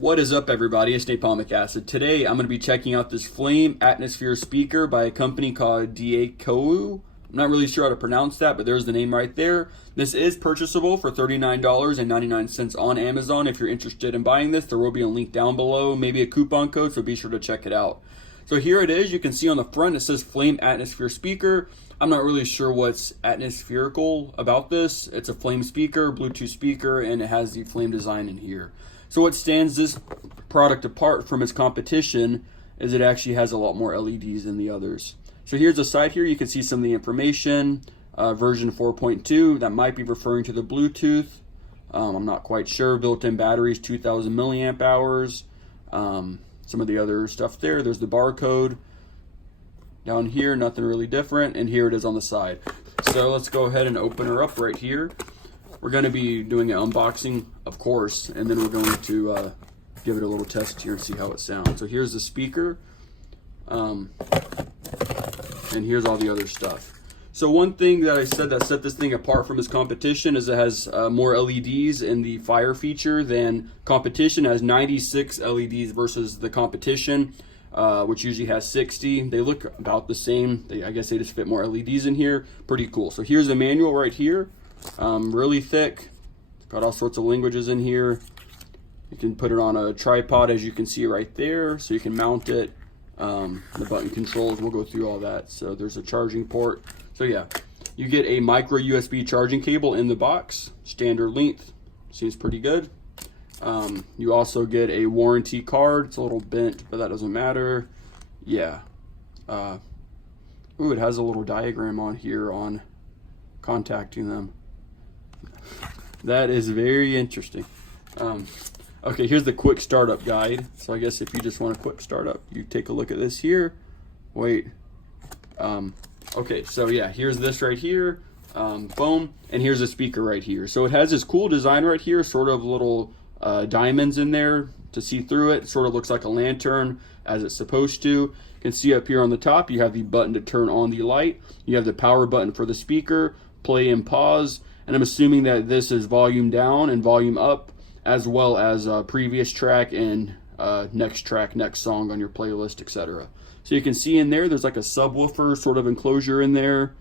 What is up, everybody? It's Napalmic Acid. Today I'm going to be checking out this flame atmosphere speaker by a company called DIKaou. I'm not really sure how to pronounce that, but there's the name right there. This is purchasable for $39.99 on Amazon. If you're interested in buying this, there will be a link down below, maybe a coupon code, so be sure to check it out. So here it is. You can see on the front it says flame atmosphere speaker. I'm not really sure what's atmospherical about this. It's a flame speaker, Bluetooth speaker, and it has the flame design in here. So what stands this product apart from its competition is it actually has a lot more LEDs than the others. So here's the side here. You can see some of the information. Version 4.2, that might be referring to the Bluetooth. I'm not quite sure. Built-in batteries, 2,000 milliamp hours. Some of the other stuff there. There's the barcode. Down here, nothing really different. And here it is on the side. So let's go ahead and open her up right here. We're going to be doing an unboxing, of course, and then we're going to give it a little test here and see how it sounds. So here's the speaker, and here's all the other stuff. So one thing that I said that set this thing apart from its competition is it has more LEDs in the fire feature than competition. It has 96 LEDs versus the competition, which usually has 60. They look about the same. I guess they just fit more LEDs in here. Pretty cool. So here's the manual right here. Really thick, got all sorts of languages in here. You can put it on a tripod, as you can see right there, so you can mount it. The button controls, we'll go through all that. So there's a charging port. So yeah, you get a micro USB charging cable in the box, standard length, seems pretty good. You also get a warranty card. It's a little bent, but that doesn't matter. Yeah. Ooh, it has a little diagram on here on contacting them. That is very interesting. Okay, here's the quick startup guide. So I guess if you just want a quick startup, you take a look at this here. Wait. Okay, so yeah, here's this right here. Boom. And here's the speaker right here. So it has this cool design right here, sort of little diamonds in there to see through it. Sort of looks like a lantern, as it's supposed to. You can see up here on the top, you have the button to turn on the light. You have the power button for the speaker, play and pause. And I'm assuming that this is volume down and volume up, as well as previous track and next track, next song on your playlist, etc. So you can see in there, there's like a subwoofer sort of enclosure in there.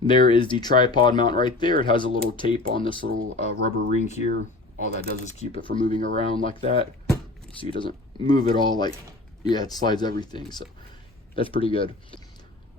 There is the tripod mount right there. It has a little tape on this little rubber ring here. All that does is keep it from moving around like that. See, it doesn't move at all. Like, yeah, it slides everything. So that's pretty good.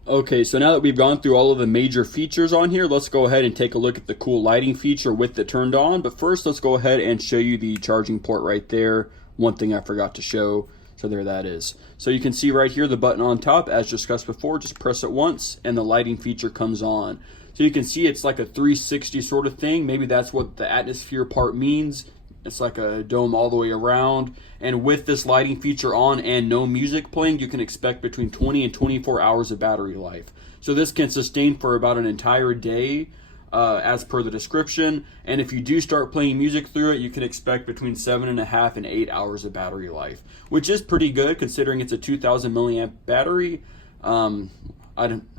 Okay, so now that we've gone through all of the major features on here, let's go ahead and take a look at the cool lighting feature with it turned on. But first, let's go ahead and show you the charging port right there. One thing I forgot to show, so there that is. So you can see right here the button on top, as discussed before, just press it once and the lighting feature comes on. So you can see it's like a 360 sort of thing. Maybe that's what the atmosphere part means. It's like a dome all the way around. And with this lighting feature on and no music playing, you can expect between 20 and 24 hours of battery life. So this can sustain for about an entire day, as per the description. And if you do start playing music through it, you can expect between 7.5 and 8 hours of battery life, which is pretty good considering it's a 2,000 milliamp battery. I'm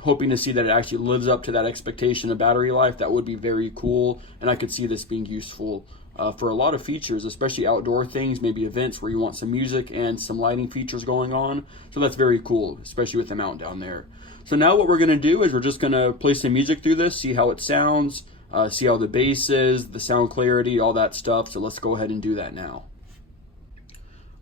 hoping to see that it actually lives up to that expectation of battery life. That would be very cool, and I could see this being useful for a lot of features, especially outdoor things, maybe events where you want some music and some lighting features going on. So that's very cool, especially with the mount down there. So now what we're going to do is we're just going to play some music through this, see how it sounds, see how the bass is, the sound clarity, all that stuff. So let's go ahead and do that now.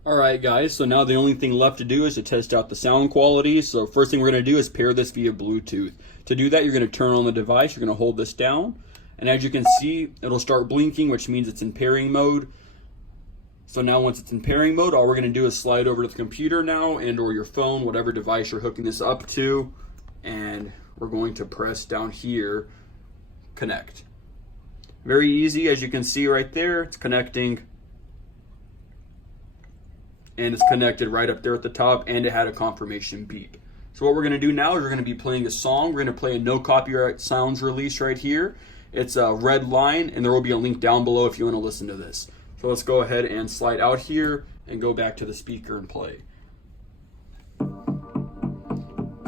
Alright guys, so now the only thing left to do is to test out the sound quality. So first thing we're going to do is pair this via Bluetooth. To do that, you're going to turn on the device, you're going to hold this down. And as you can see, it'll start blinking, which means it's in pairing mode. So now once it's in pairing mode, all we're going to do is slide over to the computer now and or your phone, whatever device you're hooking this up to. And we're going to press down here, connect. Very easy, as you can see right there, it's connecting. And it's connected right up there at the top, and it had a confirmation beep. So what we're going to do now is we're going to be playing a song. We're going to play a no copyright sounds release right here. It's a red line, and there will be a link down below if you want to listen to this. So let's go ahead and slide out here and go back to the speaker and play.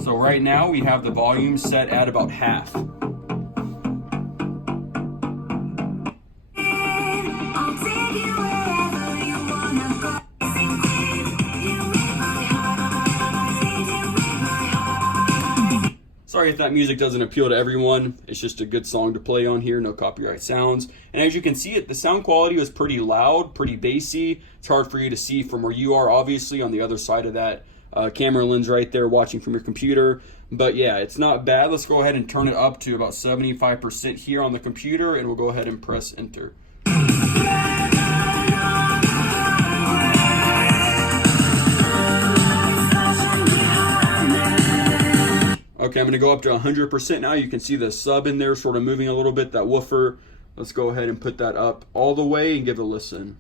So right now we have the volume set at about half. I'll take you wherever you sorry if that music doesn't appeal to everyone. It's just a good song to play on here, no copyright sounds. And as you can see, the sound quality was pretty loud, pretty bassy. It's hard for you to see from where you are, obviously, on the other side of that camera lens right there, watching from your computer. But yeah, it's not bad. Let's go ahead and turn it up to about 75% here on the computer, and we'll go ahead and press enter. Okay, I'm going to go up to 100% now. You can see the sub in there sort of moving a little bit, that woofer. Let's go ahead and put that up all the way and give it a listen.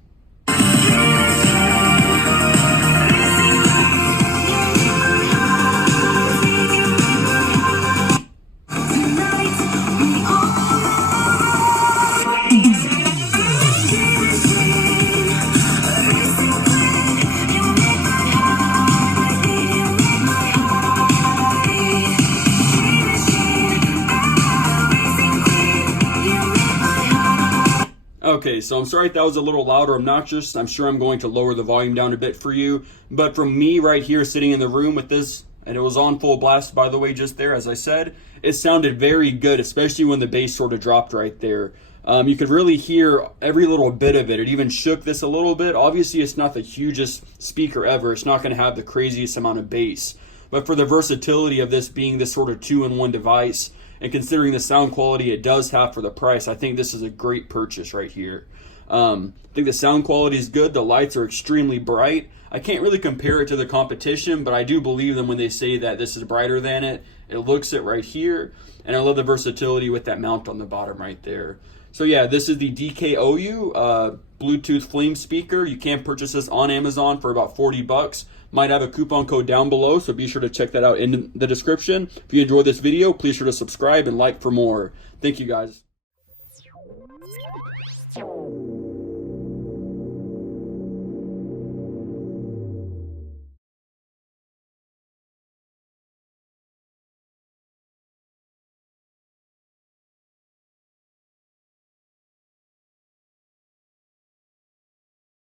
Okay, so I'm sorry if that was a little loud or obnoxious. I'm sure I'm going to lower the volume down a bit for you. But from me right here sitting in the room with this, and it was on full blast, by the way, just there, as I said, it sounded very good, especially when the bass sort of dropped right there. You could really hear every little bit of it. It even shook this a little bit. Obviously, it's not the hugest speaker ever. It's not going to have the craziest amount of bass. But for the versatility of this being this sort of two-in-one device, and considering the sound quality it does have for the price, I think this is a great purchase right here. I think the sound quality is good. The lights are extremely bright. I can't really compare it to the competition, but I do believe them when they say that this is brighter than it. It looks it right here. And I love the versatility with that mount on the bottom right there. So yeah, this is the DIKaou Bluetooth Flame speaker. You can purchase this on Amazon for about $40. Might have a coupon code down below, so be sure to check that out in the description. If you enjoyed this video, please sure to subscribe and like for more. Thank you guys.